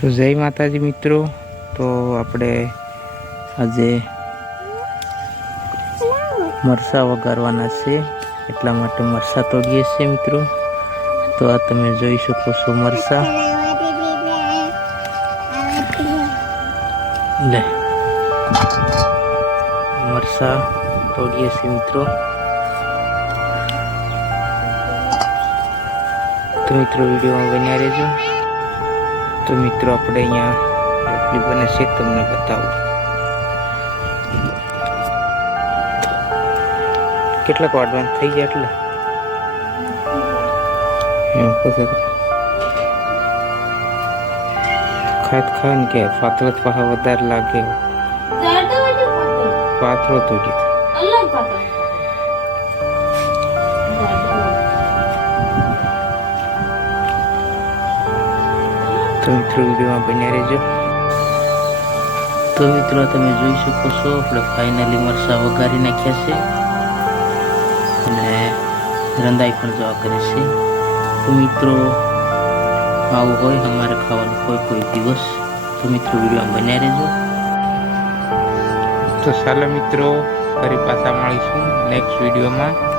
તો જય માતાજી મિત્રો. તો આપણે આજે મરસા વગાડવાના છે. એટલા માટે મરસા તોડીએ છીએ મિત્રો. તો આ તમે જોઈ શકો છો મરસા. લે. મરસા તોડીએ છીએ મિત્રો. તો મિત્રો વિડીયોમાં બન્યા રહેજો. તો મિત્રો આપણે અહીંયા રોટલી બને છે તમને બતાવું. કેટલાક વાટવાનું થઈ ગયા એટલે? એમ ખાત ખાન કે પાતળો પહા વધારે લાગે પાતળો તોડી તો મિત્રો, વિડીયોમાં બન્યા રહેજો. તો મિત્રો, તમે જોઈ શકો છો, આપણે ફાઇનલી મરસા વઘારી નાખ્યા છે. અને રંધાઈ પણ જવા કરે છે. તો મિત્રો, આવું હોય, અમારે ખાવાનું કોઈ કોઈ દિવસ. તો મિત્રો, વિડીયોમાં બન્યા રહેજો. તો ચાલો મિત્રો, ફરી પાછા મળીશું નેક્સ્ટ વિડીયોમાં.